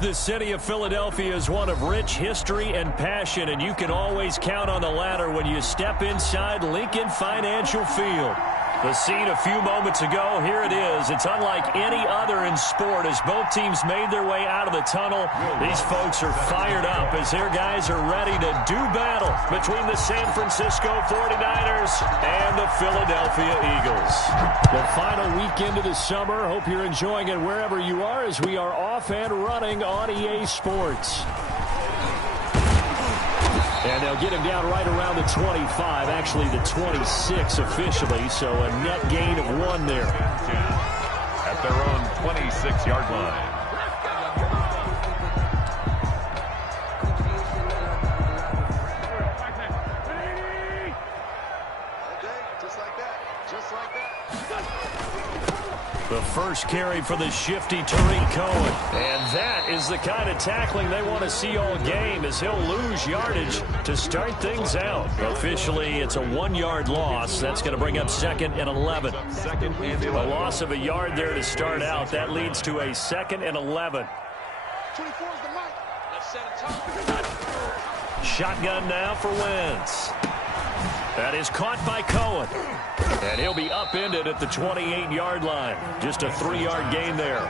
The city of Philadelphia is one of rich history and passion, and you can always count on the latter when you step inside Lincoln Financial Field. The scene a few moments ago, here it is. It's unlike any other in sport as both teams made their way out of the tunnel. These folks are fired up as their guys are ready to do battle between the San Francisco 49ers and the Philadelphia Eagles. The final weekend of the summer. Hope you're enjoying it wherever you are as we are off and running on EA Sports. And they'll get him down right around the 25, actually the 26 officially, so a net gain of 1 there. At their own 26-yard line. The first carry for the shifty Tariq Cohen. And that is the kind of tackling they want to see all game as he'll lose yardage to start things out. Officially, it's a 1-yard loss. That's going to bring up 2nd and 11. A loss of a yard there to start out. That leads to a 2nd and 11. Shotgun now for Wentz. That is caught by Cohen. And he'll be upended at the 28-yard line. Just a 3-yard gain there.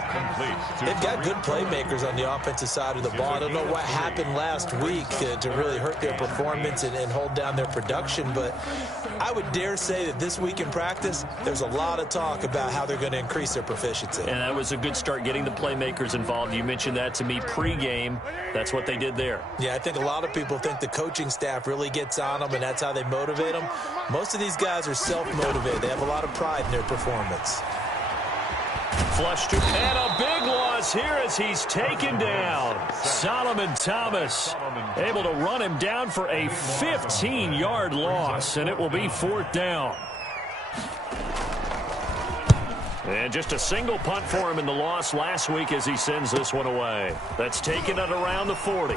They've got good playmakers on the offensive side of the ball. I don't know what happened last week to really hurt their performance and hold down their production, but I would dare say that this week in practice, there's a lot of talk about how they're going to increase their proficiency. And that was a good start getting the playmakers involved. You mentioned that to me pregame. That's what they did there. Yeah, I think a lot of people think the coaching staff really gets on them, and that's how they motivate them. Most of these guys are self-motivated. They have a lot of pride in their performance. Flush to, and a big loss here as he's taken down. Solomon Thomas able to run him down for a 15-yard loss, and it will be 4th down. And just a single punt for him in the loss last week as he sends this one away. That's taken at around the 40.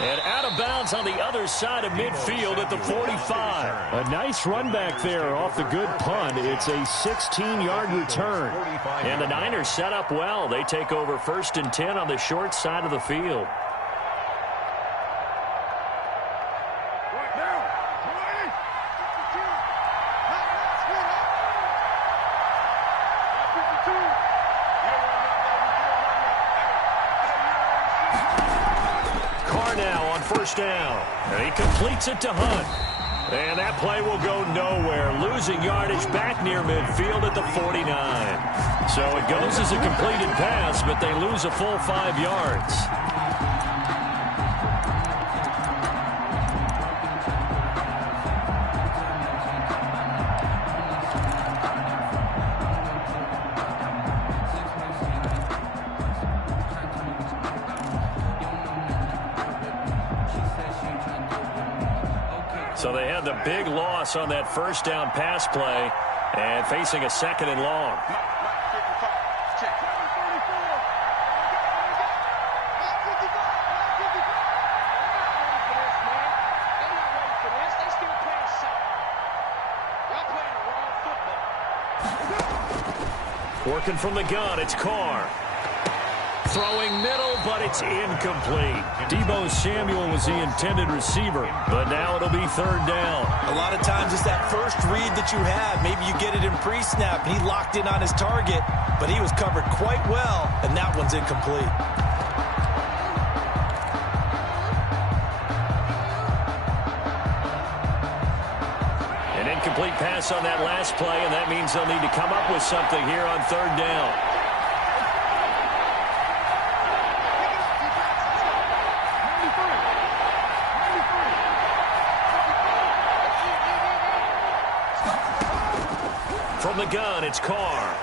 And out of bounds on the other side of midfield at the 45. A nice run back there off the good punt. It's a 16-yard return. And the Niners set up well. They take over 1st and 10 on the short side of the field. First down, and he completes it to Hunt. And that play will go nowhere, losing yardage back near midfield at the 49. So it goes as a completed pass, but they lose a full 5 yards. So they had the big loss on that first down pass play and facing a 2nd and long. Working from the gun, it's Carr. Throwing middle, but it's incomplete. Deebo Samuel was the intended receiver, but now it'll be 3rd down. A lot of times it's that first read that you have. Maybe you get it in pre-snap. He locked in on his target, but he was covered quite well, and that one's incomplete. An incomplete pass on that last play, and that means they'll need to come up with something here on 3rd down. From the gun, it's Carr.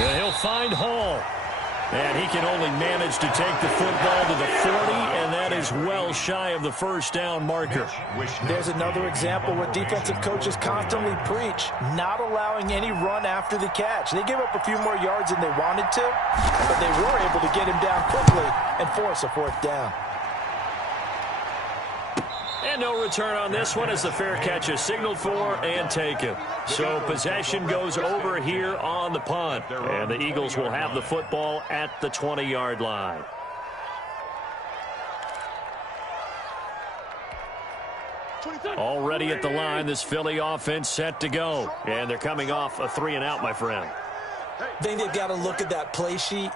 And he'll find Hall. And he can only manage to take the football to the 40, and that is well shy of the 1st down marker. There's another example where defensive coaches constantly preach, not allowing any run after the catch. They gave up a few more yards than they wanted to, but they were able to get him down quickly and force a 4th down. And no return on this one as the fair catch is signaled for and taken. So possession goes over here on the punt. And the Eagles will have the football at the 20-yard line. Already at the line, this Philly offense set to go. And they're coming off a 3-and-out, my friend. I think they've got to look at that play sheet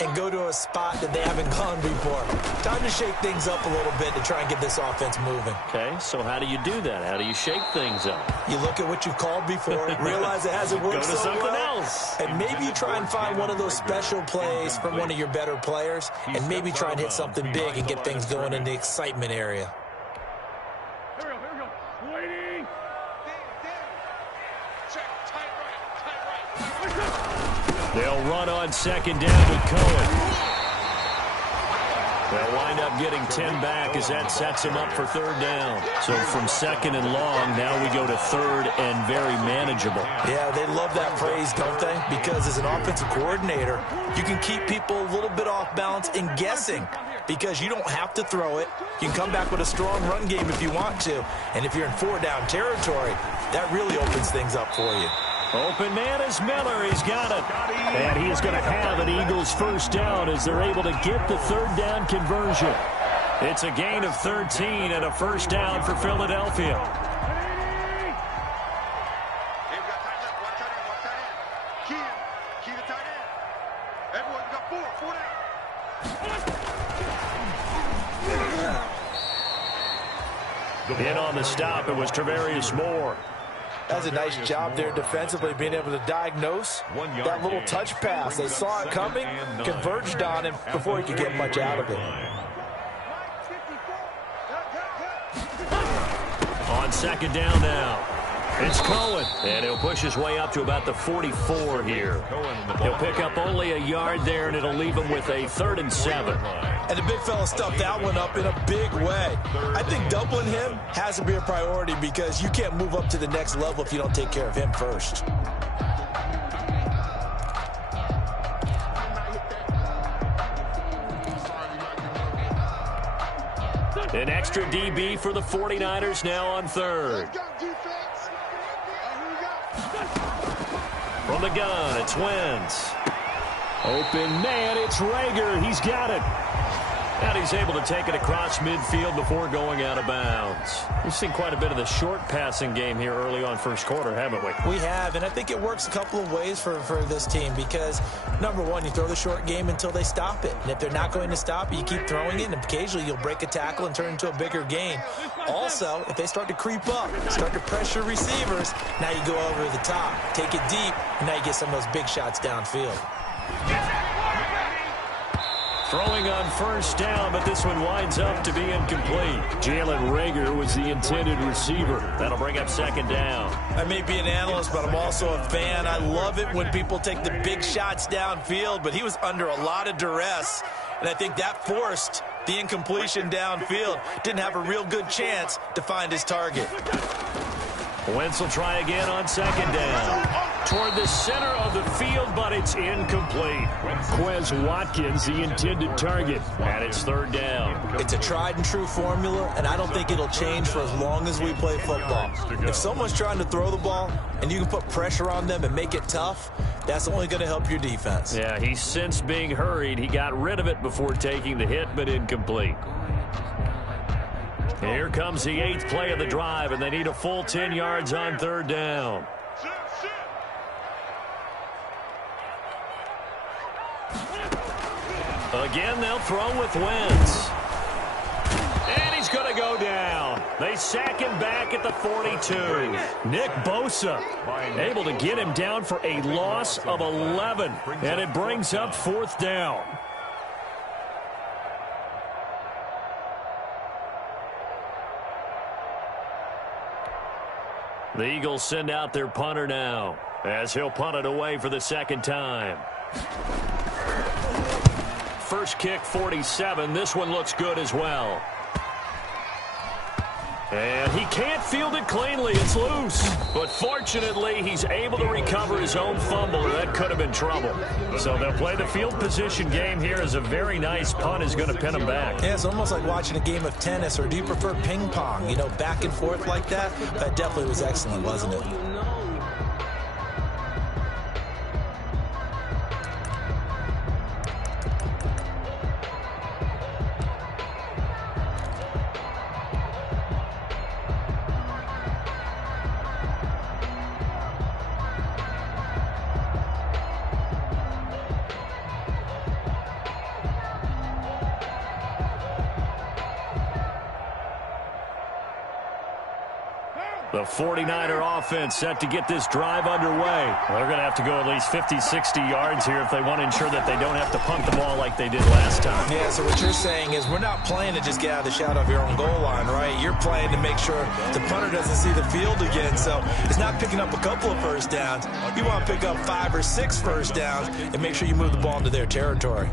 and go to a spot that they haven't gone before. Time to shake things up a little bit to try and get this offense moving. Okay, so how do you do that? How do you shake things up? You look at what you've called before, realize it hasn't worked Go to so something well, else. and maybe you try and find one of those special plays from one of your better players, and maybe try and hit something big and get things going in the excitement area. They'll run on second down with Cohen. They'll wind up getting 10 back as that sets them up for third down. So from second and long, now we go to third and very manageable. Yeah, they love that phrase, don't they? Because as an offensive coordinator, you can keep people a little bit off balance and guessing because you don't have to throw it. You can come back with a strong run game if you want to. And if you're in four-down territory, that really opens things up for you. Open man is Miller. He's got it. And he is going to have an Eagles first down as they're able to get the third down conversion. It's a gain of 13 and a first down for Philadelphia. In on the stop, it was Travarius Moore. That's a nice job there defensively, being able to diagnose that little touch pass. They saw it coming, converged on him before he could get much out of it. On second down now, it's Cohen, and he'll push his way up to about the 44 here. He'll pick up only a yard there, and it'll leave him with a 3rd and 7. And the big fella stuffed that one up in a big way. I think doubling him has to be a priority because you can't move up to the next level if you don't take care of him first. An extra DB for the 49ers now on third. From the gun, it's Wentz. Open man, it's Rager. He's got it. And he's able to take it across midfield before going out of bounds. We've seen quite a bit of the short passing game here early on first quarter, haven't we? We have, and I think it works a couple of ways for this team because, number one, you throw the short game until they stop it. And if they're not going to stop it, you keep throwing it, and occasionally you'll break a tackle and turn into a bigger gain. Also, if they start to creep up, start to pressure receivers, now you go over the top, take it deep, and now you get some of those big shots downfield. Throwing on first down, but this one winds up to be incomplete. Jalen Rager was the intended receiver. That'll bring up second down. I may be an analyst, but I'm also a fan. I love it when people take the big shots downfield, but he was under a lot of duress, and I think that forced the incompletion downfield. Didn't have a real good chance to find his target. Wentz will try again on second down. Toward the center of the field, but it's incomplete. Quez Watkins, the intended target, and it's third down. It's a tried-and-true formula, and I don't think it'll change for as long as we play football. If someone's trying to throw the ball and you can put pressure on them and make it tough, that's only going to help your defense. Yeah, he's since being hurried. He got rid of it before taking the hit, but incomplete. Here comes the 8th play of the drive, and they need a full 10 yards on third down. Again, they'll throw with Wentz. And he's going to go down. They sack him back at the 42. Nick Bosa able to get him down for a loss of 11. And it brings up 4th down. The Eagles send out their punter now as he'll punt it away for the second time. First kick, 47. This one looks good as well. And he can't field it cleanly. It's loose. But fortunately, he's able to recover his own fumble, or that could have been trouble. So they'll play the field position game here as a very nice punt is going to pin him back. Yeah, it's almost like watching a game of tennis, or do you prefer ping pong? You know, back and forth like that? That definitely was excellent, wasn't it? The 49er offense set to get this drive underway. They're going to have to go at least 50, 60 yards here if they want to ensure that they don't have to punt the ball like they did last time. Yeah, so what you're saying is we're not playing to just get out of the shadow of your own goal line, right? You're playing to make sure the punter doesn't see the field again. So it's not picking up a couple of first downs. You want to pick up 5 or 6 first downs and make sure you move the ball into their territory.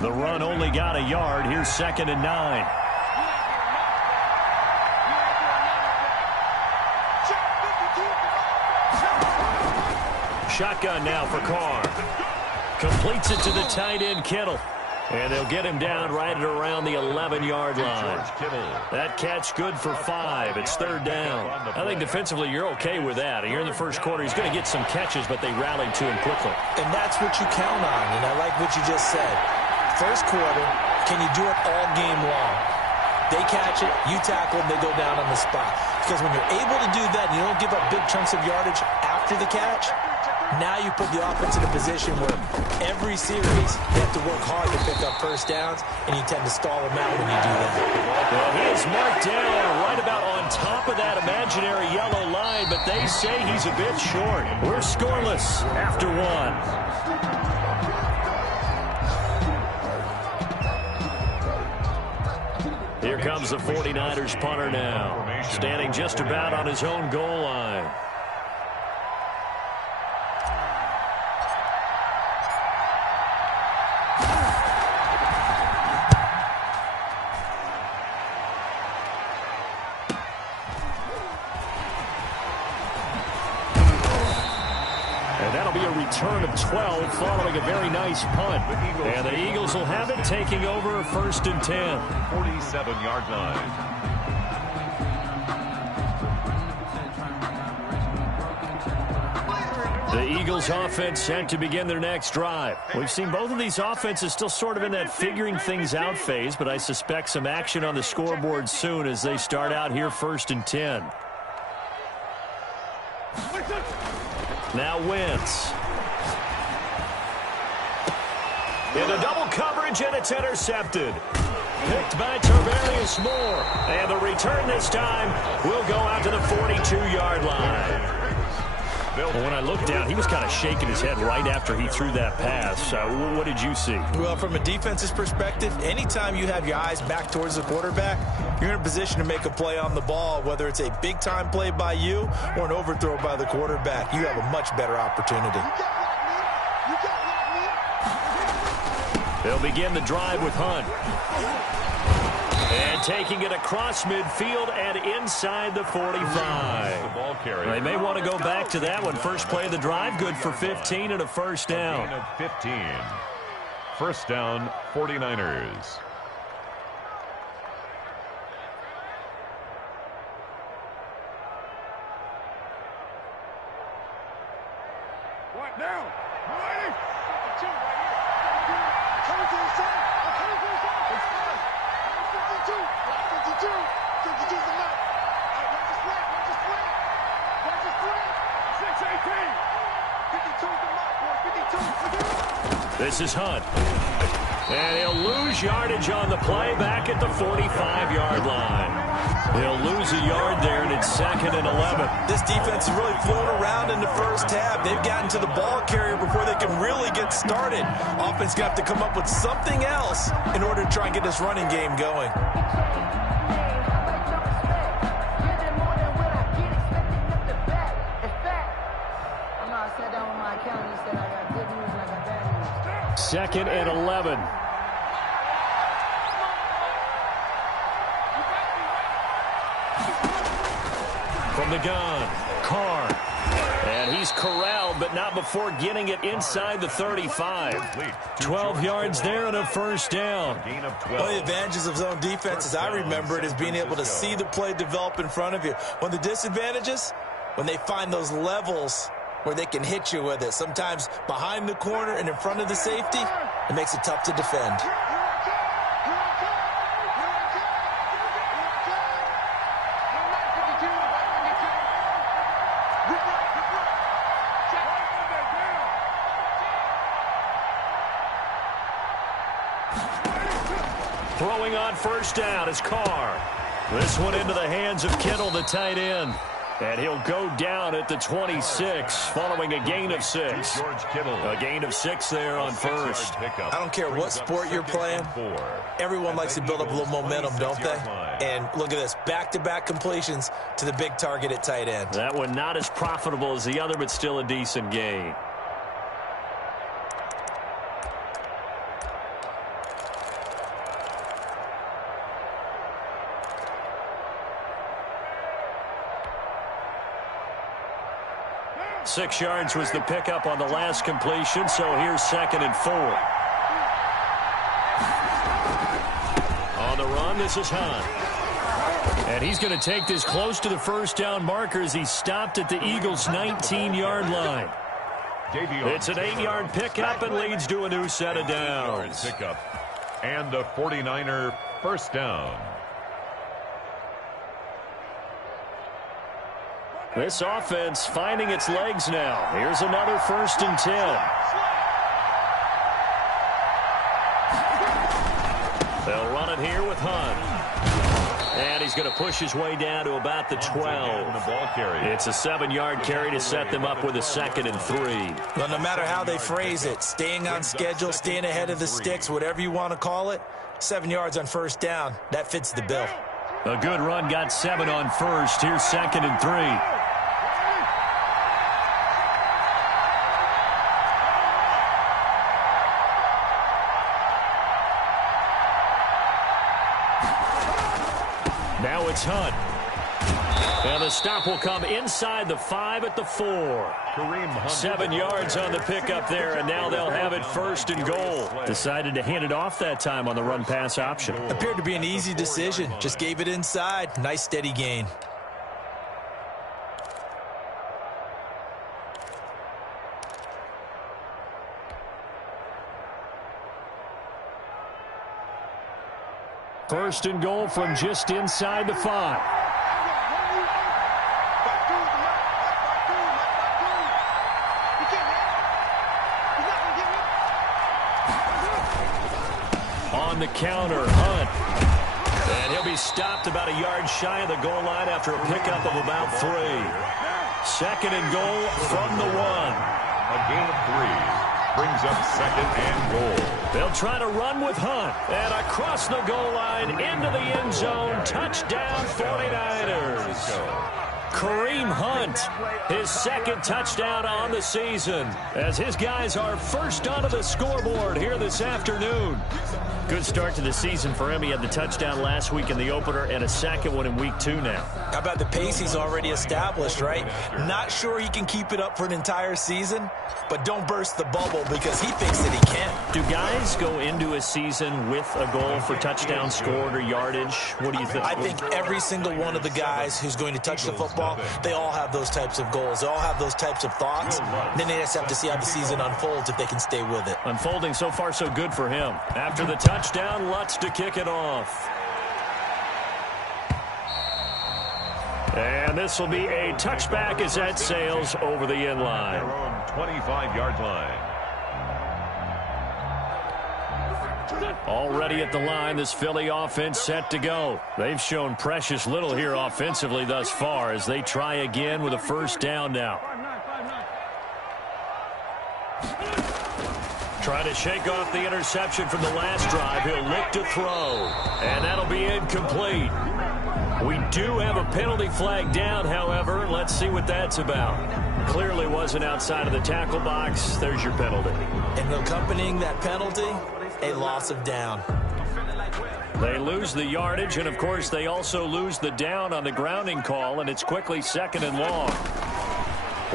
The run only got a yard. Here's 2nd and 9. Shotgun now for Carr. Completes it to the tight end, Kittle. And they'll get him down right at around the 11-yard line. That catch good for 5. It's 3rd down. I think defensively you're okay with that. Here in the first quarter, he's going to get some catches, but they rallied to him quickly. And that's what you count on, and I like what you just said. First quarter, can you do it all game long? They catch it, you tackle them, they go down on the spot. Because when you're able to do that and you don't give up big chunks of yardage after the catch, now you put the offense in a position where every series they have to work hard to pick up first downs, and you tend to stall them out when you do that. Well, he is marked down right about on top of that imaginary yellow line, but they say he's a bit short. We're scoreless after 1. Here comes the 49ers punter now, standing just about on his own goal line. And that'll be a return of 12 following a very nice punt. And the Eagles will have it, taking over 1st and 10. 47-yard line. The Eagles offense set to begin their next drive. We've seen both of these offenses still sort of in that figuring things out phase, but I suspect some action on the scoreboard soon as they start out here 1st and 10. Now Wentz. Into double coverage, and it's intercepted. Picked by Tarvarius Moore. And the return this time will go out to the 42-yard line. Well, when I looked down, he was kind of shaking his head right after he threw that pass. What did you see? Well, from a defense's perspective, anytime you have your eyes back towards the quarterback, you're in a position to make a play on the ball, whether it's a big-time play by you or an overthrow by the quarterback. You have a much better opportunity. They'll begin the drive with Hunt. And taking it across midfield and inside the 45. They may want to go back to that one. First play of the drive, good for 15 and a first down. 15. First down, 49ers. What now? Ready? 52 right here. Coming to the side. I'm coming to the side. It's fine. 52. 52. 52 is the mark. Watch the slant. Watch the slant. Watch the slant. 618. 52 is the mark, boy. 52. This is Hunt. And he'll lose yardage on the play back at the 45-yard line. He'll lose a yard there, and it's 2nd and 11. This defense is really flown around in the first half. They've gotten to the ball carrier before they can really get started. Offense got to come up with something else in order to try and get this running game going. From the gun, Carr. And he's corralled, but not before getting it inside the 35. 12 yards there and a first down. One of the advantages of zone defense, as I remember it, is being able to see the play develop in front of you. One of the disadvantages, when they find those levels where they can hit you with it, sometimes behind the corner and in front of the safety, it makes it tough to defend. Throwing on first down is Carr. This one into the hands of Kittle, the tight end. And he'll go down at the 26 following a gain of 6. A gain of 6 there on first. I don't care what sport you're playing. Everyone likes to build up a little momentum, don't they? And look at this, back-to-back completions to the big target at tight end. That one not as profitable as the other, but still a decent gain. Six yards was the pickup on the last completion, so here's 2nd and 4. On the run, this is Hunt. And he's going to take this close to the first down marker as he stopped at the Eagles' 19-yard line. It's an 8-yard pickup and leads to a new set of downs. Pickup and a 49er first down. This offense finding its legs now. Here's another 1st and 10. They'll run it here with Hunt. And he's going to push his way down to about the 12. It's a 7-yard carry to set them up with a 2nd and 3. Well, no matter how they phrase it, staying on schedule, staying ahead of the sticks, whatever you want to call it, 7 yards on first down, that fits the bill. A good run got 7 on first. Here's 2nd and 3. Now it's Hunt. And the stop will come inside the 5 at the 4. 7 yards on the pickup there, and now they'll have it 1st and goal. Decided to hand it off that time on the run-pass option. Appeared to be an easy decision. Just gave it inside. Nice steady gain. First and goal from just inside the 5. On the counter, Hunt. And he'll be stopped about a yard shy of the goal line after a pickup of about 3. 2nd and goal from the 1. A gain of 3. Brings up 2nd and goal. They'll try to run with Hunt. And across the goal line into the end zone. Touchdown 49ers. Kareem Hunt, his 2nd touchdown on the season, as his guys are first onto the scoreboard here this afternoon. Good start to the season for him. He had the touchdown last week in the opener and a 2nd one in week 2 now. How about the pace he's already established, right? Not sure he can keep it up for an entire season, but don't burst the bubble because he thinks that he can. Do guys go into a season with a goal for touchdown scored or yardage? What do you think? I think every single one of the guys who's going to touch the football, they all have those types of goals. They all have those types of thoughts. Then they just have to see how the season unfolds if they can stay with it. Unfolding so far so good for him. After the touchdown, Lutz to kick it off. And this will be a touchback as that sails over the end line. 25-yard line. Already at the line, this Philly offense set to go. They've shown precious little here offensively thus far as they try again with a first down now. Trying to shake off the interception from the last drive. He'll look to throw, and that'll be incomplete. We do have a penalty flag down, however. Let's see what that's about. Clearly wasn't outside of the tackle box. There's your penalty. And accompanying that penalty, a loss of down. They lose the yardage, and, of course, they also lose the down on the grounding call, and it's quickly 2nd and long.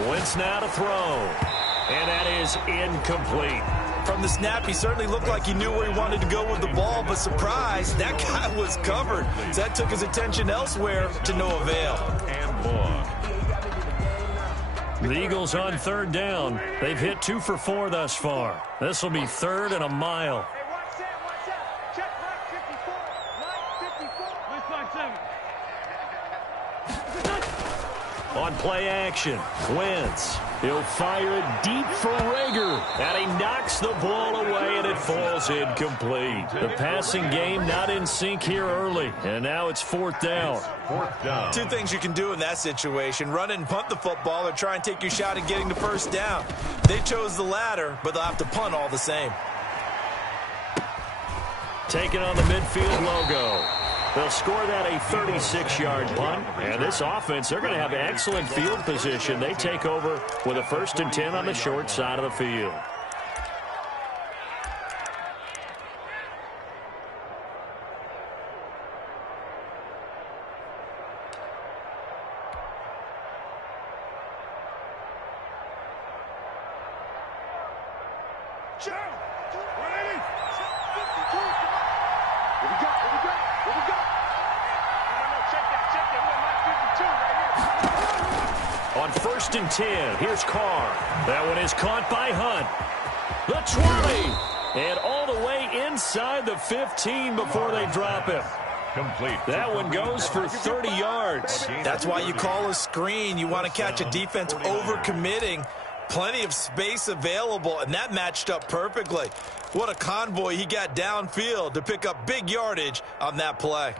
Wentz now to throw, and that is incomplete. From the snap, he certainly looked like he knew where he wanted to go with the ball, but surprise, that guy was covered. So that took his attention elsewhere to no avail. And long. The Eagles on 3rd down. They've hit 2 for 4 thus far. This will be 3rd and a mile. On play action, Wentz. He'll fire it deep for Rager. And he knocks the ball away, and it falls incomplete. The passing game not in sync here early. And now it's 4th down. 4th down. 2 things you can do in that situation. Run and punt the football or try and take your shot at getting the 1st down. They chose the latter, but they'll have to punt all the same. Taking on the midfield logo. They'll score that a 36-yard punt. And this offense, they're going to have excellent field position. They take over with a 1st and 10 on the short side of the field. On 1st and 10, here's Carr. That one is caught by Hunt. The 20. And all the way inside the 15 before they drop him. Complete. That one goes for 30 yards. That's why you call a screen. You want to catch a defense overcommitting. Plenty of space available, and that matched up perfectly. What a convoy he got downfield to pick up big yardage on that play.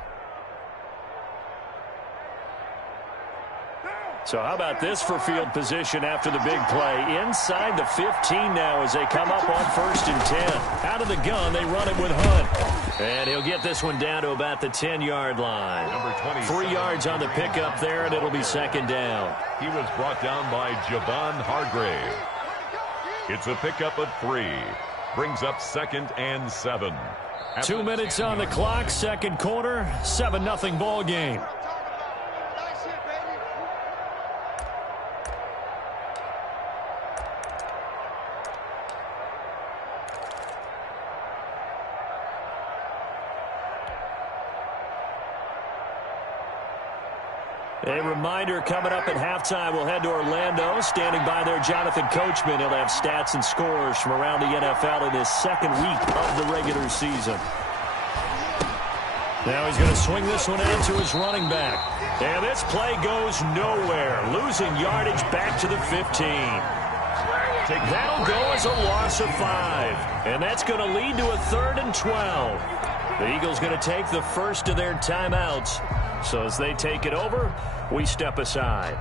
So how about this for field position after the big play? Inside the 15 now as they come up on 1st and 10. Out of the gun, they run it with Hunt. And he'll get this one down to about the 10-yard line. Number 20. 3 yards on the pickup there, and it'll be 2nd down. He was brought down by Javon Hargrave. It's a pickup of 3. Brings up 2nd and 7. 2 minutes on the clock, 2nd quarter, 7-0 ball game. A reminder, coming up at halftime, we'll head to Orlando. Standing by there, Jonathan Coachman. He'll have stats and scores from around the NFL in his 2nd week of the regular season. Now he's going to swing this one out to his running back. And this play goes nowhere. Losing yardage back to the 15. That'll go as a loss of 5. And that's going to lead to a 3rd and 12. The Eagles going to take the first of their timeouts. So as they take it over, we step aside.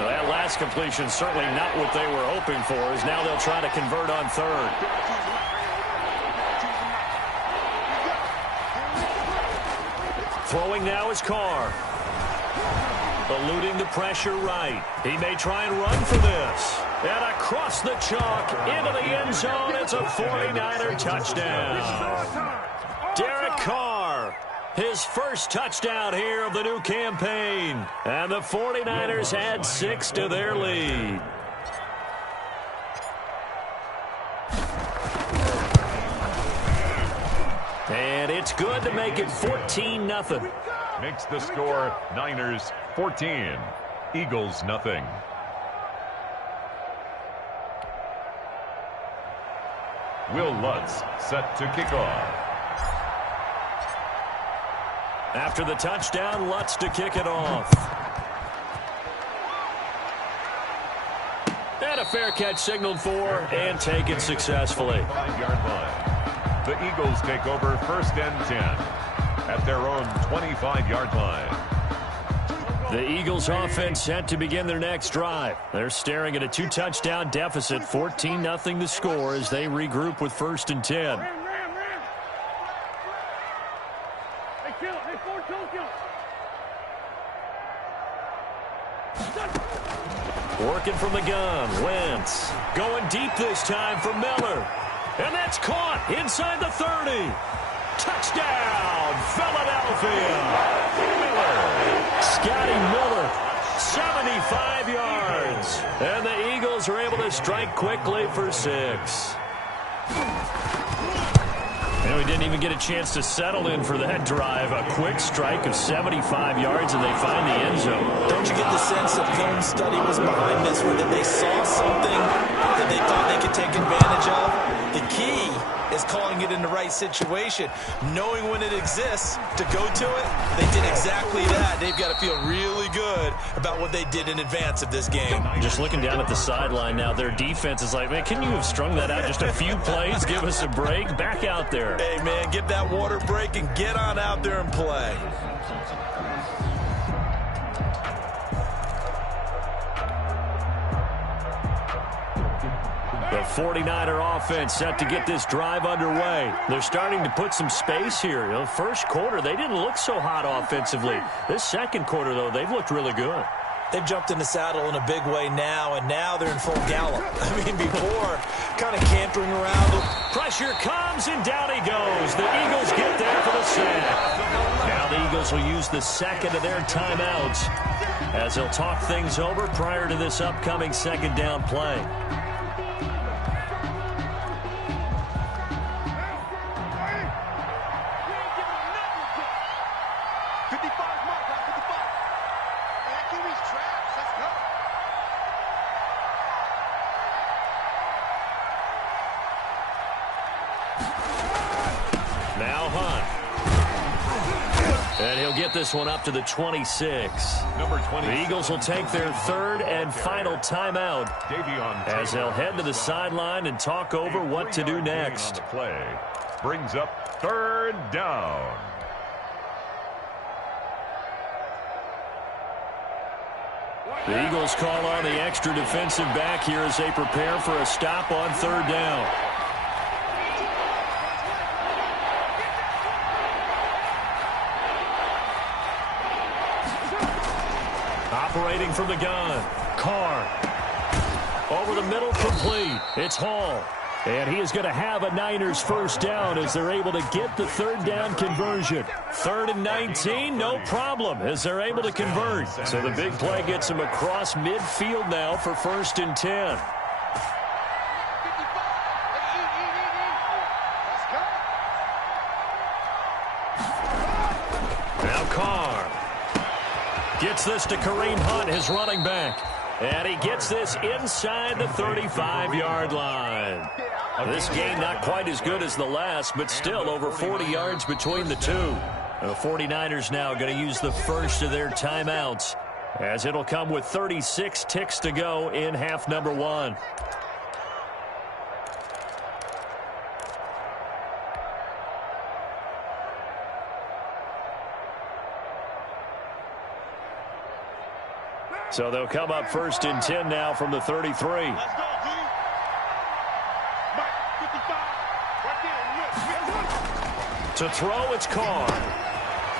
That last completion certainly not what they were hoping for, as now they'll try to convert on 3rd. Throwing now is Carr. Eluding the pressure right. He may try and run for this. And across the chalk into the end zone. It's a 49er touchdown. Derek Carr. His first touchdown here of the new campaign. And the 49ers add 6 to their lead. And it's good to make it 14-0. Makes the score Niners 14, Eagles nothing. Will Lutz set to kick off. After the touchdown, Lutz to kick it off. And a fair catch signaled for and taken successfully. 5-yard line. The Eagles take over 1st and 10 at their own 25-yard line. The Eagles offense set to begin their next drive. They're staring at a 2-touchdown deficit, 14-0 the score as they regroup with 1st and 10. Working from the gun, Wentz. Going deep this time for Miller. And that's caught inside the 30. Touchdown, Philadelphia. Miller. Scotty Miller, 75 yards. And the Eagles are able to strike quickly for 6. And we didn't even get a chance to settle in for that drive. A quick strike of 75 yards, and they find the end zone. Don't you get the sense that film study was behind this one, that they saw something that they thought they could take advantage of? The key is calling it in the right situation, knowing when it exists to go to it. They did exactly that. They've got to feel really good about what they did in advance of this game. Just looking down at the sideline now, their defense is like, man, can you have strung that out just a few plays? Give us a break. Back out there. Hey, man, get that water break and get on out there and play. The 49er offense set to get this drive underway. They're starting to put some space here. You know, first quarter, they didn't look so hot offensively. This second quarter, though, they've looked really good. They've jumped in the saddle in a big way now, and now they're in full gallop. I mean, before, kind of cantering around. Pressure comes, and down he goes. The Eagles get there for the sack. Now the Eagles will use the second of their timeouts as they'll talk things over prior to this upcoming second down play. Now Hunt. And he'll get this one up to the 26. Number 20. The Eagles will take their third and final timeout as they'll head to the sideline and talk over what to do next. Play brings up 3rd down. The Eagles call on the extra defensive back here as they prepare for a stop on 3rd down. Operating from the gun, Carr. Over the middle, complete. It's Hall. And he is going to have a Niners first down as they're able to get the 3rd down conversion. 3rd and 19, no problem as they're able to convert. So the big play gets them across midfield now for 1st and 10. Now Carr gets this to Kareem Hunt, his running back. And he gets this inside the 35-yard line. This game not quite as good as the last, but still over 40 yards between the two. The 49ers now going to use the first of their timeouts as it'll come with 36 ticks to go in half number 1. So they'll come up 1st and 10 now from the 33. To throw, it's Carr.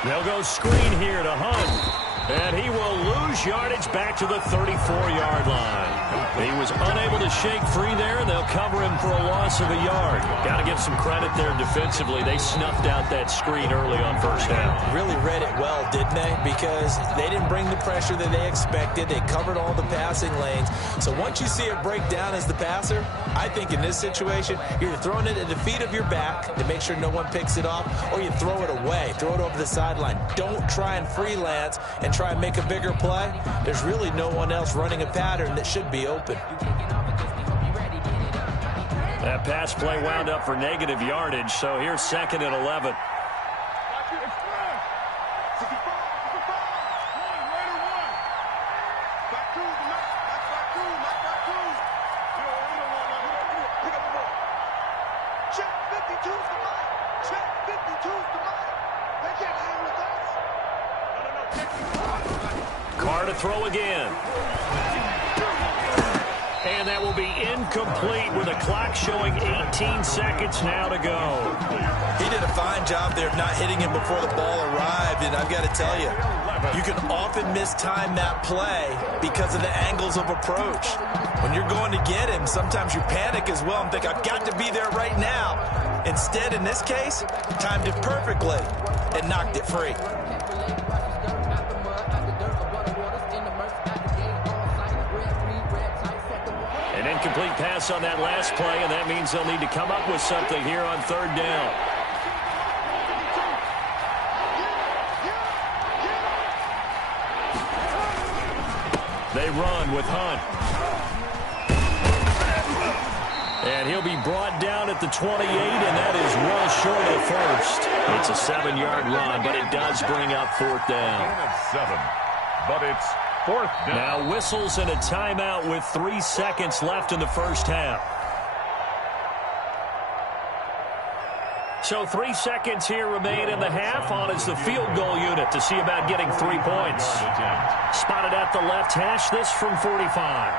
They'll go screen here to Hunt. And he will lose yardage back to the 34-yard line. He was unable to shake free there, and they'll cover him for a loss of a yard. Got to give some credit there defensively. They snuffed out that screen early on 1st down. Really read it well, didn't they? Because they didn't bring the pressure that they expected. They covered all the passing lanes. So once you see it break down as the passer, I think in this situation, you're throwing it at the feet of your back to make sure no one picks it off, or you throw it away. Throw it over the sideline. Don't try and freelance and try and make a bigger play. There's really no one else running a pattern that should be open. That pass play wound up for negative yardage, so here's 2nd and 11. Carr to throw again. And that will be incomplete with a clock showing 18 seconds now to go. He did a fine job there of not hitting him before the ball arrived, and I've got to tell you, you can often mistime that play because of the angles of approach. When you're going to get him, sometimes you panic as well and think, I've got to be there right now. Instead, in this case, timed it perfectly and knocked it free. An incomplete pass on that last play, and that means they'll need to come up with something here on third down. They run with Hunt. And he'll be brought down at the 28, and that is well short of the first. It's a 7-yard run, but it does bring up fourth down. 7, but it's fourth down. Now whistles and a timeout with 3 seconds left in the first half. So 3 seconds here remain in the half. On is the field goal unit to see about getting 3 points. Spotted at the left hash, this from 45.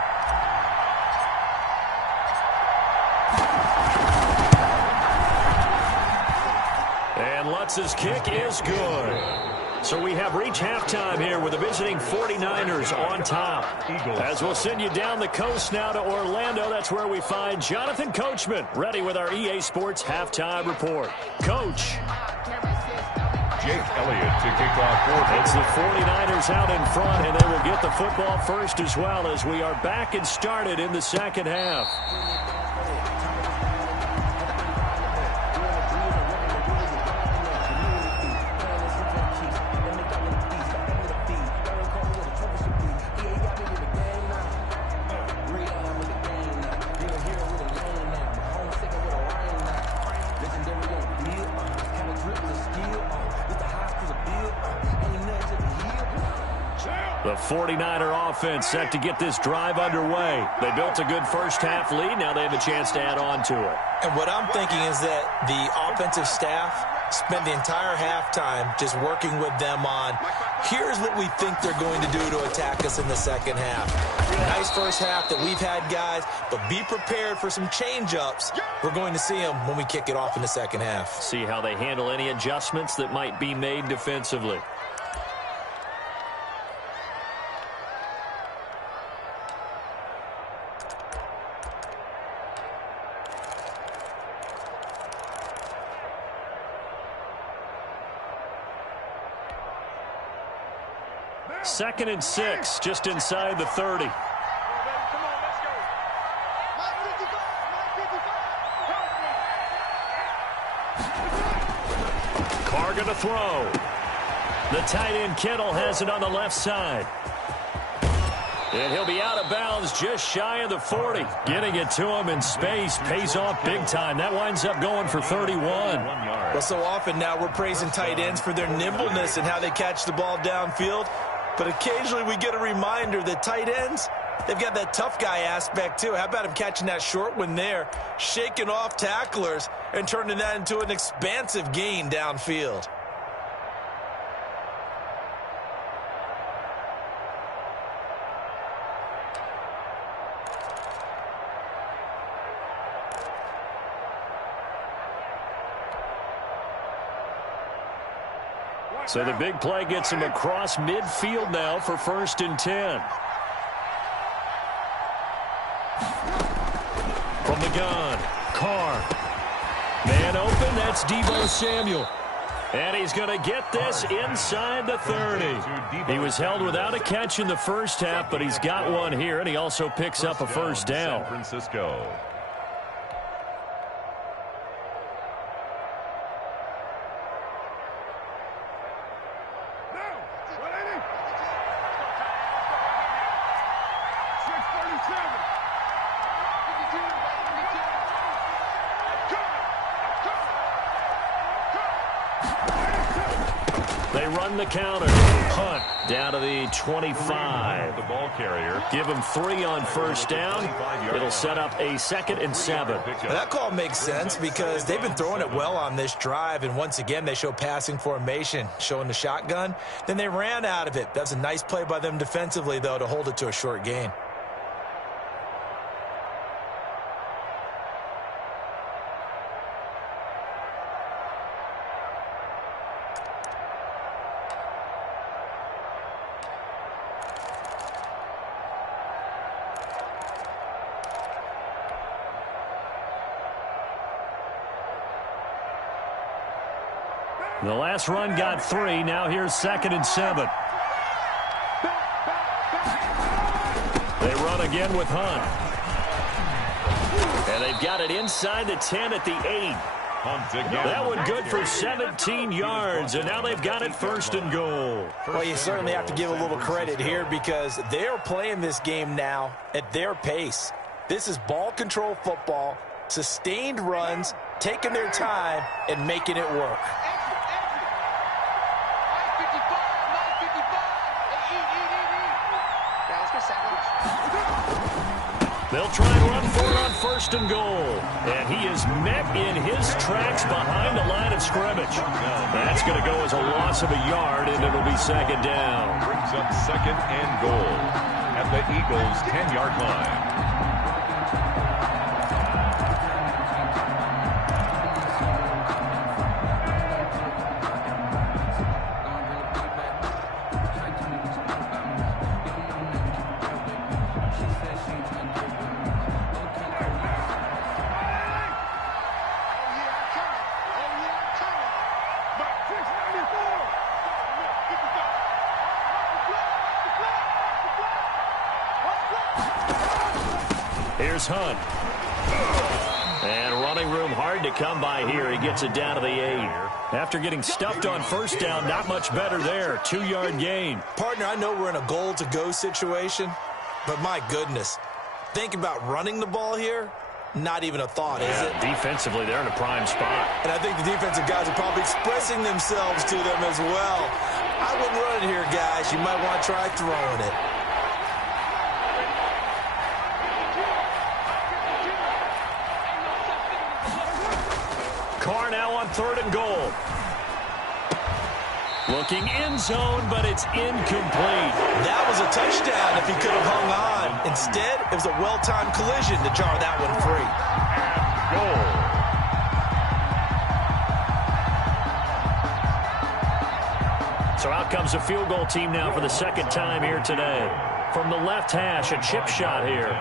And Lutz's kick is good. So we have reached halftime here with the visiting 49ers on top. As we'll send you down the coast now to Orlando, that's where we find Jonathan Coachman, ready with our EA Sports halftime report. Coach. Jake Elliott to kick off for. It's the 49ers out in front, and they will get the football first as well as we are back and started in the second half. The 49er offense set to get this drive underway. They built a good first half lead. Now they have a chance to add on to it. And what I'm thinking is that the offensive staff spent the entire halftime just working with them on, here's what we think they're going to do to attack us in the second half. Nice first half that we've had, guys, but be prepared for some change-ups. We're going to see them when we kick it off in the second half. See how they handle any adjustments that might be made defensively. Second and 6, just inside the 30. Carr going to throw. The tight end Kittle has it on the left side. And he'll be out of bounds just shy of the 40. Getting it to him in space pays off big time. That winds up going for 31. Well, so often now we're praising tight ends for their nimbleness and how they catch the ball downfield. But occasionally we get a reminder that tight ends, they've got that tough guy aspect too. How about him catching that short one there, shaking off tacklers, and turning that into an expansive gain downfield? So the big play gets him across midfield now for 1st and 10. From the gun, Carr. Man open, that's Deebo Samuel. And he's going to get this inside the 30. He was held without a catch in the first half, but he's got one here, and he also picks up a first down. San Francisco. They run the counter. Hunt down to the 25. The ball carrier. Give him 3 on first down. It'll set up a 2nd and 7. That call makes sense because they've been throwing it well on this drive, and once again they show passing formation, showing the shotgun. Then they ran out of it. That's a nice play by them defensively, though, to hold it to a short gain. The last run got 3. Now here's 2nd and 7. They run again with Hunt. And they've got it inside the 10 at the 8. That one good for 17 yards, and now they've got it 1st and goal. Well, you certainly have to give a little credit here because they're playing this game now at their pace. This is ball control football, sustained runs, taking their time, and making it work. They'll try and run for it on 1st and goal. And he is met in his tracks behind the line of scrimmage. That's going to go as a loss of a yard, and it'll be 2nd down. Brings up 2nd and goal at the Eagles' 10-yard line. Here's Hunt. And running room hard to come by here. He gets it down to the 8. After getting stuffed on 1st down, not much better there. 2-yard gain. Partner, I know we're in a goal-to-go situation, but my goodness, think about running the ball here. Not even a thought, is it? Defensively, they're in a prime spot. And I think the defensive guys are probably expressing themselves to them as well. I wouldn't run it here, guys. You might want to try throwing it. Carr now on 3rd and goal. Looking end zone, but it's incomplete. That was a touchdown if he could have hung on. Instead, it was a well-timed collision to jar that one free. And goal. So out comes a field goal team now for the 2nd time here today. From the left hash, a chip shot here.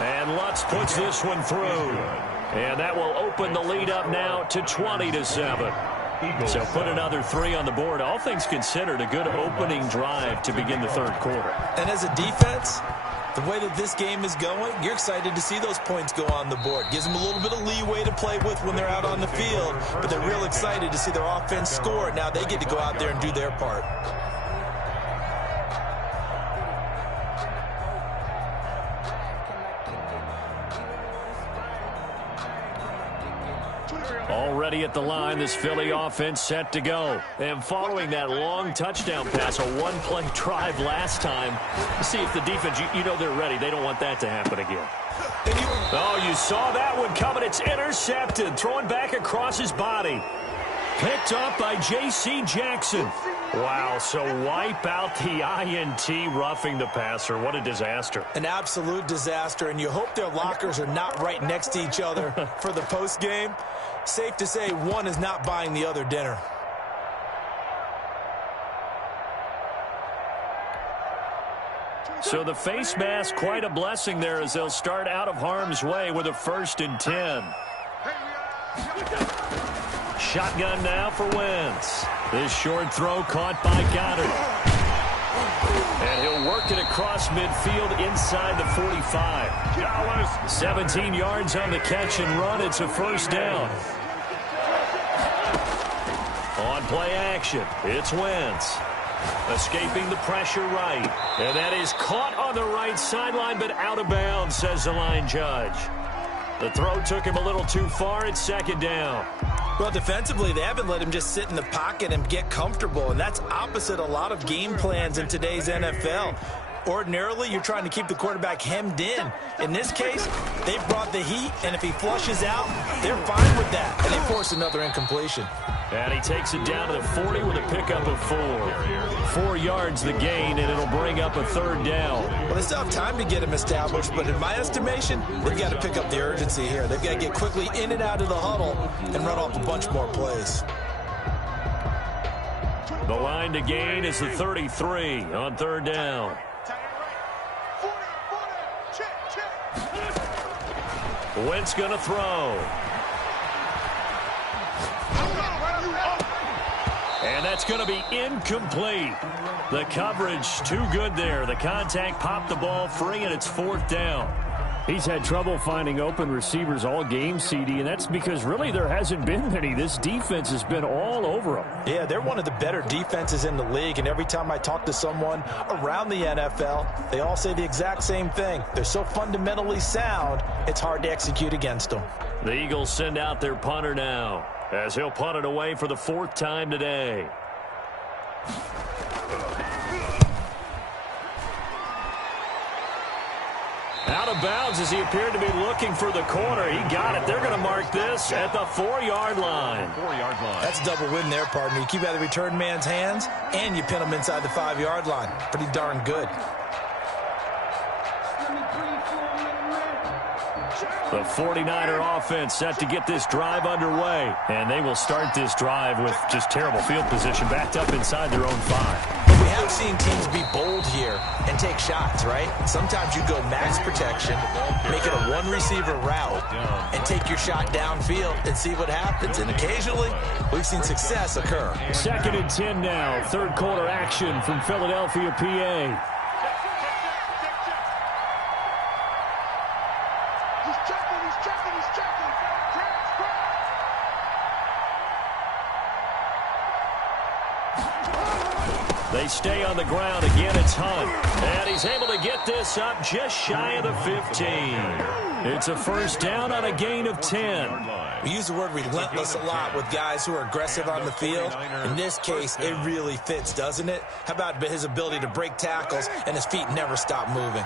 And Lutz puts this one through. And that will open the lead up now to 20-7. So put another 3 on the board. All things considered, a good opening drive to begin the 3rd quarter. And as a defense, the way that this game is going, you're excited to see those points go on the board. Gives them a little bit of leeway to play with when they're out on the field, but they're real excited to see their offense score. Now they get to go out there and do their part. Already at the line, this Philly offense set to go. And following that long touchdown pass, a one-play drive last time, see if the defense, you know they're ready. They don't want that to happen again. Oh, you saw that one coming. It's intercepted. Throwing back across his body. Picked up by J.C. Jackson. Wow, so wipe out the INT, roughing the passer. What a disaster. An absolute disaster, and you hope their lockers are not right next to each other for the postgame. Safe to say one is not buying the other dinner. So the face mask, quite a blessing there as they'll start out of harm's way with a 1st and 10. Shotgun now for Wentz. This short throw caught by Goddard. And he'll work it across midfield inside the 45. 17 yards on the catch and run. It's a 1st down. On play action, it's Wentz. Escaping the pressure right. And that is caught on the right sideline, but out of bounds, says the line judge. The throw took him a little too far. It's second down. Well, defensively, they haven't let him just sit in the pocket and get comfortable, and that's opposite a lot of game plans in today's NFL. Ordinarily, you're trying to keep the quarterback hemmed in. In this case, they've brought the heat, and if he flushes out, they're fine with that, and they force another incompletion. And he takes it down to the 40 with a pickup of 4. 4 yards the gain, and it'll bring up a third down. Well, they still have time to get him established, but in my estimation, they've got to pick up the urgency here. They've got to get quickly in and out of the huddle and run off a bunch more plays. The line to gain is the 33 on third down. Wentz going to throw. And that's going to be incomplete. The coverage too good there. The contact popped the ball free, and it's fourth down. He's had trouble finding open receivers all game, CD, and that's because really there hasn't been many. This defense has been all over them. Yeah, they're one of the better defenses in the league, and every time I talk to someone around the NFL, they all say the exact same thing. They're so fundamentally sound, it's hard to execute against them. The Eagles send out their punter now, as he'll punt it away for the 4th time today. Out of bounds as he appeared to be looking for the corner. He got it. They're going to mark this at the 4-yard line. 4-yard line. That's a double win there, partner. You keep out of the return man's hands, and you pin him inside the 5-yard line. Pretty darn good. The 49er offense set to get this drive underway. And they will start this drive with just terrible field position, backed up inside their own 5. We have seen teams be bold here and take shots, right? Sometimes you go max protection, make it a one-receiver route, and take your shot downfield and see what happens. And occasionally, we've seen success occur. 2nd and 10 now. Third quarter action from Philadelphia, PA. They stay on the ground. Again, it's Hunt. And he's able to get this up just shy of the 15. It's a first down on a gain of 10. We use the word relentless a lot with guys who are aggressive on the field. In this case, it really fits, doesn't it? How about his ability to break tackles and his feet never stop moving?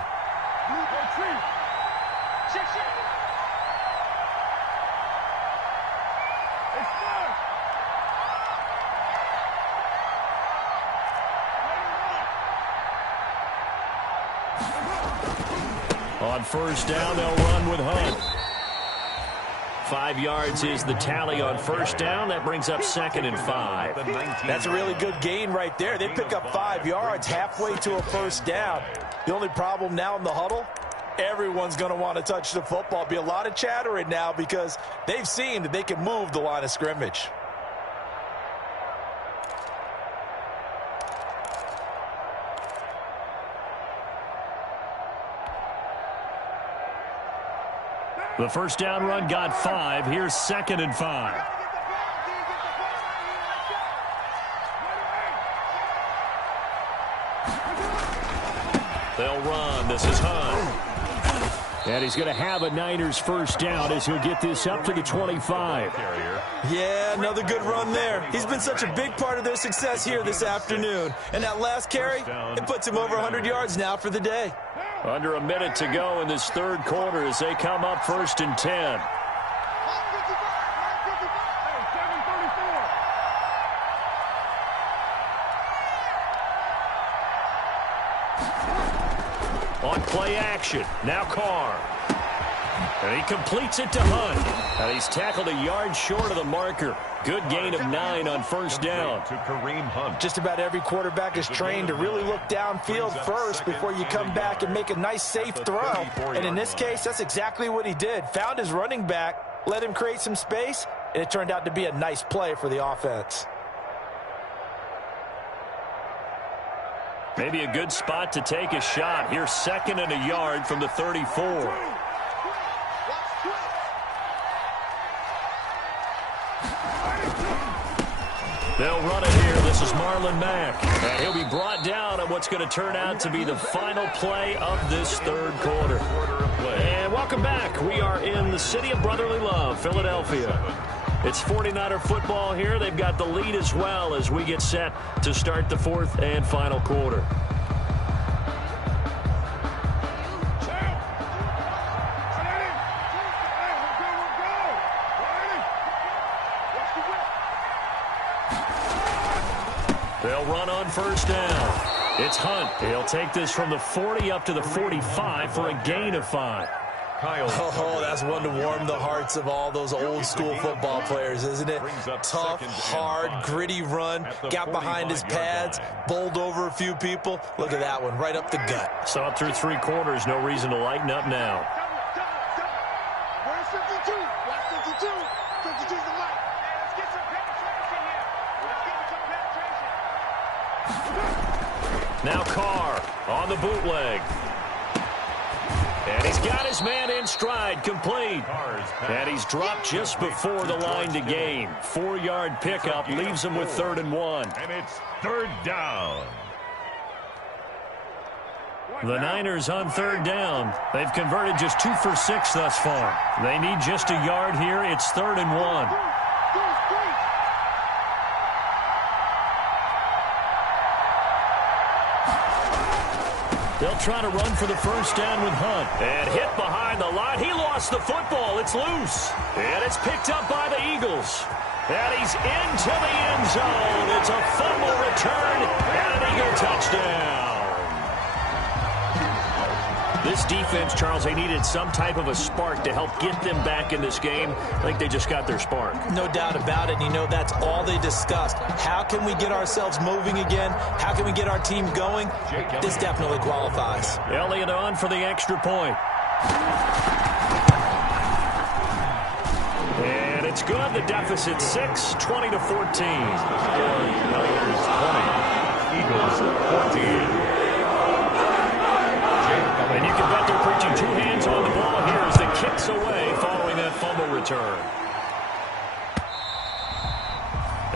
On first down, they'll run with Hunt. 5 yards is the tally on first down. That brings up 2nd and 5. That's a really good gain right there. They pick up 5 yards halfway to a first down. The only problem now in the huddle, everyone's going to want to touch the football. Be a lot of chattering now because they've seen that they can move the line of scrimmage. The first down run got 5. Here's 2nd and 5. They'll run. This is Hunt. And he's going to have a Niners first down as he'll get this up to the 25. Yeah, another good run there. He's been such a big part of their success here this afternoon. And that last carry, it puts him over 100 yards now for the day. Under a minute to go in this third quarter as they come up 1st and 10. On play action, now Carr. And he completes it to Hunt. And he's tackled a yard short of the marker. Good gain of 9 on first down. To Kareem Hunt. Just about every quarterback is trained to really look downfield first before you come back and make a nice, safe throw. And in this case, that's exactly what he did. Found his running back, let him create some space, and it turned out to be a nice play for the offense. Maybe a good spot to take a shot. Here's 2nd and a yard from the 34. They'll run it here. This is Marlon Mack. And he'll be brought down on what's going to turn out to be the final play of this third quarter. And Welcome back. We are in the city of brotherly love, Philadelphia. It's 49er football here. They've got the lead as well as we get set to start the fourth and final quarter. They'll run on first down. It's Hunt. He'll take this from the 40 up to the 45 for a gain of 5. Oh, that's one to warm the hearts of all those old school football players, isn't it? Tough, hard, gritty run, got behind his pads, bowled over a few people. Look at that one, right up the gut. Saw it through 3 quarters, no reason to lighten up now. Where's 52? Watch 52. 52's the light. Let's get some penetration here. Let's get some penetration. Now Carr on the bootleg. And he's got his man in stride, complete. And he's dropped just before the line to gain. 4-yard pickup leaves him with 3rd and 1. And it's 3rd down. The Niners on 3rd down. They've converted just 2 for 6 thus far. They need just a yard here. It's 3rd and 1. They'll try to run for the first down with Hunt. And hit behind the line. He lost the football. It's loose. And it's picked up by the Eagles. And he's into the end zone. It's a fumble return and an Eagle touchdown. This defense, Charles, they needed some type of a spark to help get them back in this game. I think they just got their spark. No doubt about it. You know, that's all they discussed. How can we get ourselves moving again? How can we get our team going? This definitely qualifies. Elliott on for the extra point. And it's good. The deficit 6, 20-14. Niners 20, Eagles 14. And you can bet they're preaching 2 hands on the ball here as the kicks away following that fumble return.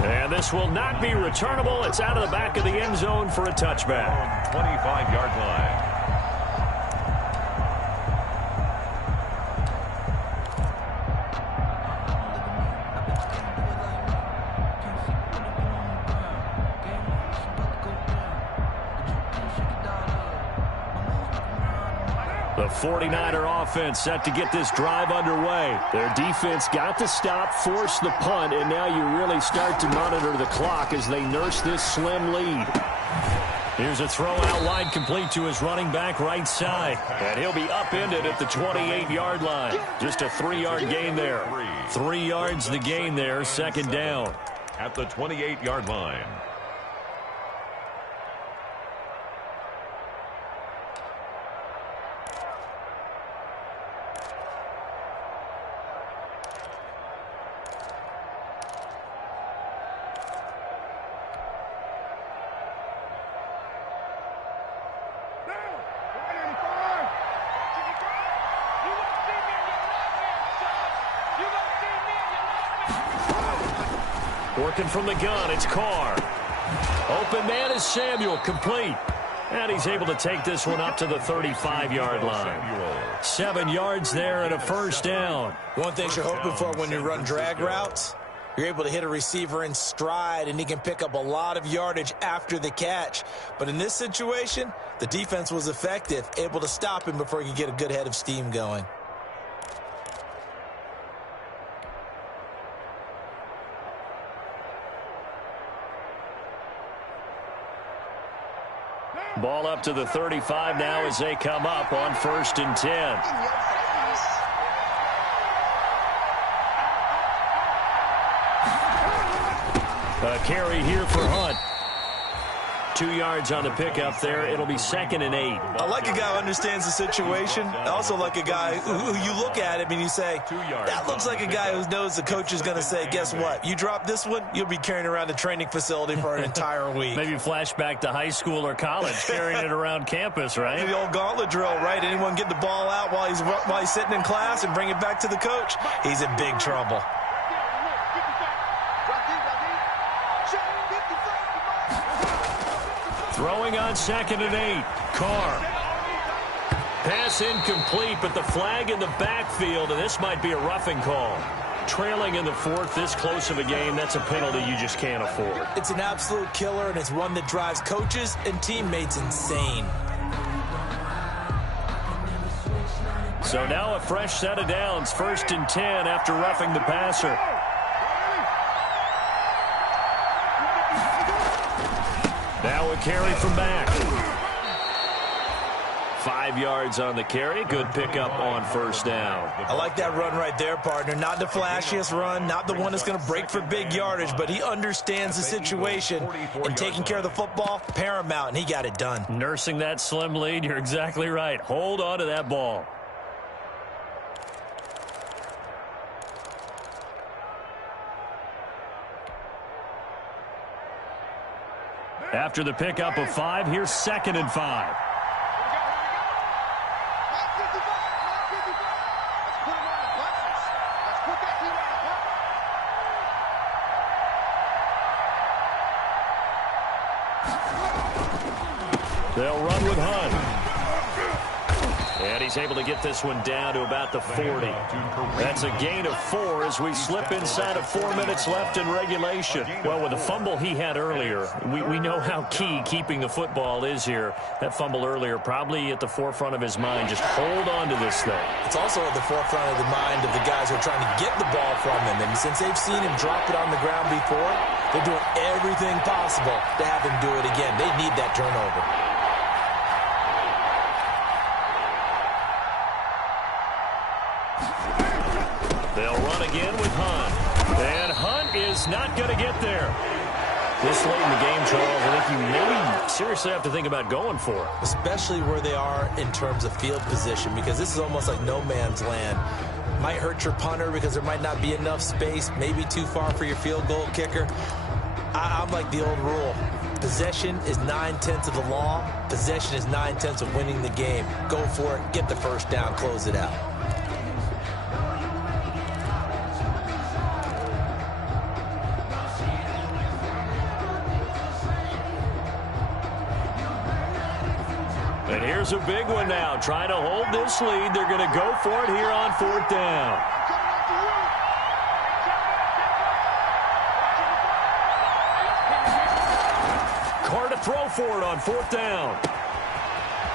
And this will not be returnable. It's out of the back of the end zone for a touchback. 25-yard line. The 49er offense set to get this drive underway. Their defense got the stop, forced the punt, and now you really start to monitor the clock as they nurse this slim lead. Here's a throw out wide, complete to his running back right side. And he'll be upended at the 28-yard line. Just a 3-yard gain there. 3 yards the gain there, 2nd down. At the 28-yard line. Working from the gun, it's Carr. Open man is Samuel, complete. And he's able to take this one up to the 35-yard line. 7 yards there and a first down. One thing you're hoping for when you run drag routes, you're able to hit a receiver in stride, and he can pick up a lot of yardage after the catch. But in this situation, the defense was effective, able to stop him before he could get a good head of steam going. Ball up to the 35 now as they come up on 1st and 10. A carry here for Hunt. 2 yards on the pickup there. It'll be 2nd and 8. I like a guy who understands the situation. I also like a guy who you look at him and you say, that looks like a guy who knows the coach is going to say, guess what? You drop this one, you'll be carrying around a training facility for an entire week. Maybe flashback to high school or college, carrying it around campus, right? The old gauntlet drill, right? Anyone get the ball out while he's sitting in class and bring it back to the coach? He's in big trouble. Throwing on 2nd and 8. Carr. Pass incomplete, but the flag in the backfield, and this might be a roughing call. Trailing in the fourth, this close of a game, that's a penalty you just can't afford. It's an absolute killer, and it's one that drives coaches and teammates insane. So now a fresh set of downs, 1st and 10 after roughing the passer. Now a carry from back. 5 yards on the carry. Good pickup on 1st down. I like that run right there, partner. Not the flashiest run, not the one that's going to break for big yardage, but he understands the situation, and taking care of the football, paramount, and he got it done. Nursing that slim lead, you're exactly right. Hold on to that ball. After the pickup of 5, here's 2nd and 5. They'll run with Hunt. And he's able to get this one down to about the 40. That's a gain of 4 as we slip inside of 4 minutes left in regulation. Well, with the fumble he had earlier, we know how key keeping the football is here. That fumble earlier probably at the forefront of his mind. Just hold on to this thing. It's also at the forefront of the mind of the guys who are trying to get the ball from him. And since they've seen him drop it on the ground before, they're doing everything possible to have him do it again. They need that turnover. They'll run again with Hunt. And Hunt is not going to get there. This late in the game, Charles, I think you maybe seriously have to think about going for it. Especially where they are in terms of field position, because this is almost like no man's land. Might hurt your punter because there might not be enough space, maybe too far for your field goal kicker. I'm like the old rule. Possession is 9/10 of the law. Possession is 9/10 of winning the game. Go for it, get the 1st down, close it out. And here's a big one now. Trying to hold this lead. They're going to go for it here on 4th down. Carr to throw for it on 4th down.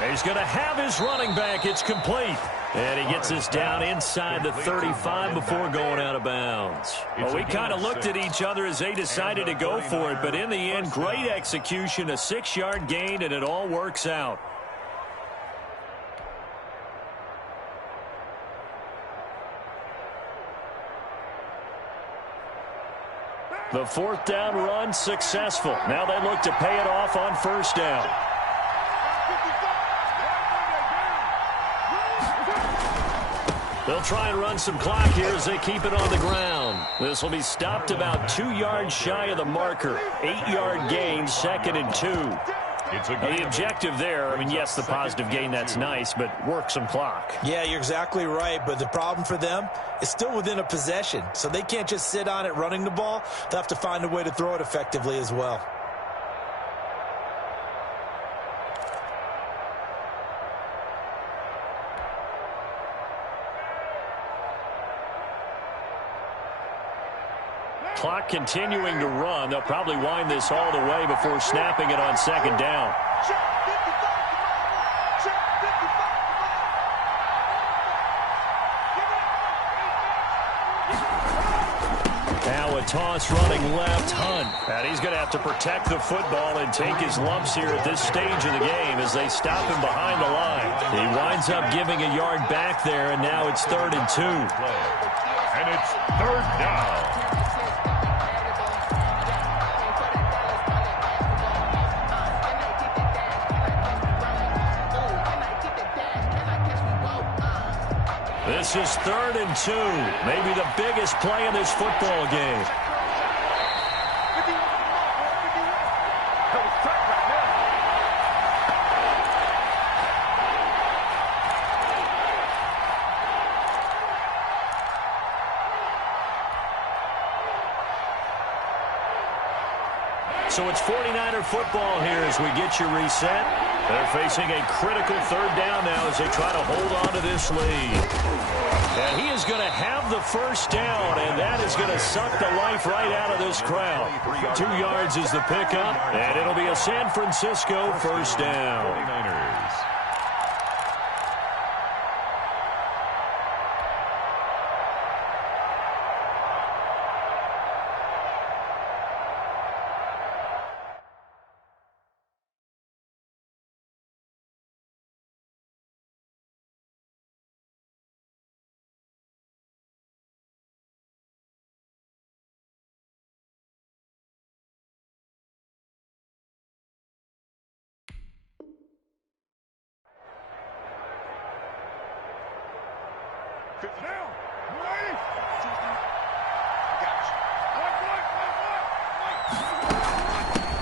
He's going to have his running back. It's complete. And he gets this down inside the 35 before going out of bounds. Well, we kind of looked at each other as they decided to go for it. But in the end, great execution, a 6-yard gain, and it all works out. The 4th down run successful. Now they look to pay it off on 1st down. They'll try and run some clock here as they keep it on the ground. This will be stopped about 2 yards shy of the marker. 8-yard gain, 2nd and 2. The objective there, I mean, yes, the positive gain, that's nice, but work some clock. Yeah, you're exactly right, but the problem for them is still within a possession, so they can't just sit on it running the ball. They'll have to find a way to throw it effectively as well. Clock continuing to run. They'll probably wind this all the way before snapping it on 2nd down. Now a toss running left, Hunt. And he's going to have to protect the football and take his lumps here at this stage of the game as they stop him behind the line. He winds up giving a yard back there, and now it's 3rd and 2. And it's 3rd down. This is 3rd and 2. Maybe the biggest play in this football game. So it's 49er football here as we get you reset. They're facing a critical 3rd down now as they try to hold on to this lead. And he is going to have the first down, and that is going to suck the life right out of this crowd. 2 yards is the pickup, and it'll be a San Francisco first down. 49ers.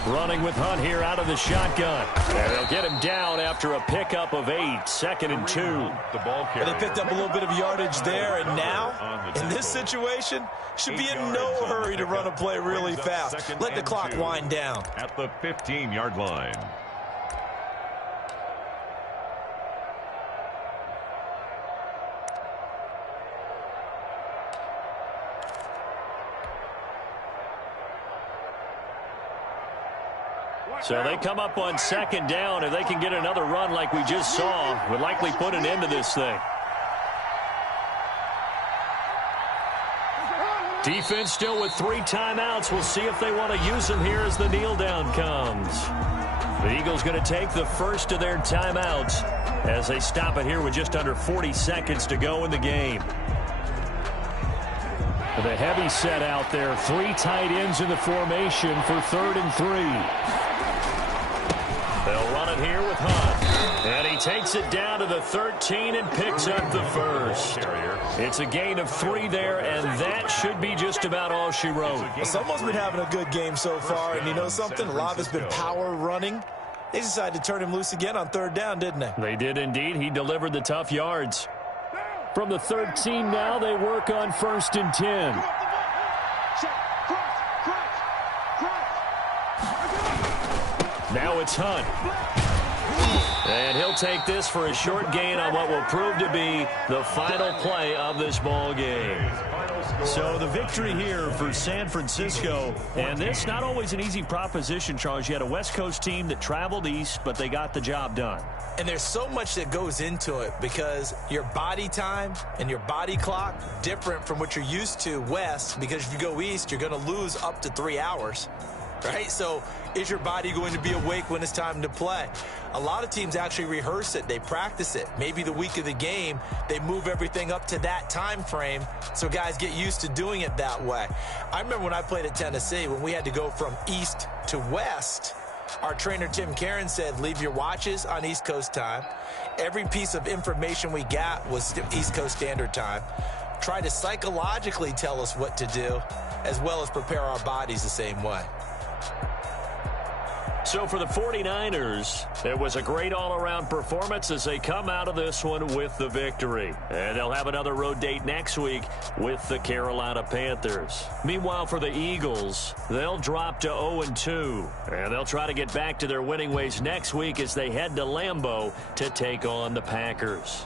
Running with Hunt here out of the shotgun. And they'll get him down after a pickup of 8, 2nd and 2. The ball carrier. They picked up a little bit of yardage there, and now, in this situation, should be in no hurry to run a play really fast. Let the clock wind down. At the 15-yard line. So they come up on 2nd down. If they can get another run like we just saw, would likely put an end to this thing. Defense still with 3 timeouts. We'll see if they want to use them here as the kneel down comes. The Eagles going to take the first of their timeouts as they stop it here with just under 40 seconds to go in the game. The heavy set out there. 3 tight ends in the formation for 3rd and 3. They'll run it here with Hunt. And he takes it down to the 13 and picks up the first. It's a gain of 3 there, and that should be just about all she wrote. Someone's been having a good game so far, and you know something? A lot of it's been power running. They decided to turn him loose again on 3rd down, didn't they? They did indeed. He delivered the tough yards. From the 13 now, they work on 1st and 10. Now it's Hunt. And he'll take this for a short gain on what will prove to be the final play of this ball game. So the victory here for San Francisco. And this not always an easy proposition, Charles. You had a West Coast team that traveled east, but they got the job done. And there's so much that goes into it because your body time and your body clock different from what you're used to west, because if you go east, you're going to lose up to 3 hours. Right? So is your body going to be awake when it's time to play? A lot of teams actually rehearse it. They practice it. Maybe the week of the game, they move everything up to that time frame so guys get used to doing it that way. I remember when I played at Tennessee, when we had to go from east to west, our trainer Tim Karen said, leave your watches on East Coast time. Every piece of information we got was East Coast Standard Time. Try to psychologically tell us what to do, as well as prepare our bodies the same way. So for the 49ers, it was a great all-around performance as they come out of this one with the victory. And they'll have another road date next week with the Carolina Panthers. Meanwhile, for the Eagles, they'll drop to 0-2. And they'll try to get back to their winning ways next week as they head to Lambeau to take on the Packers.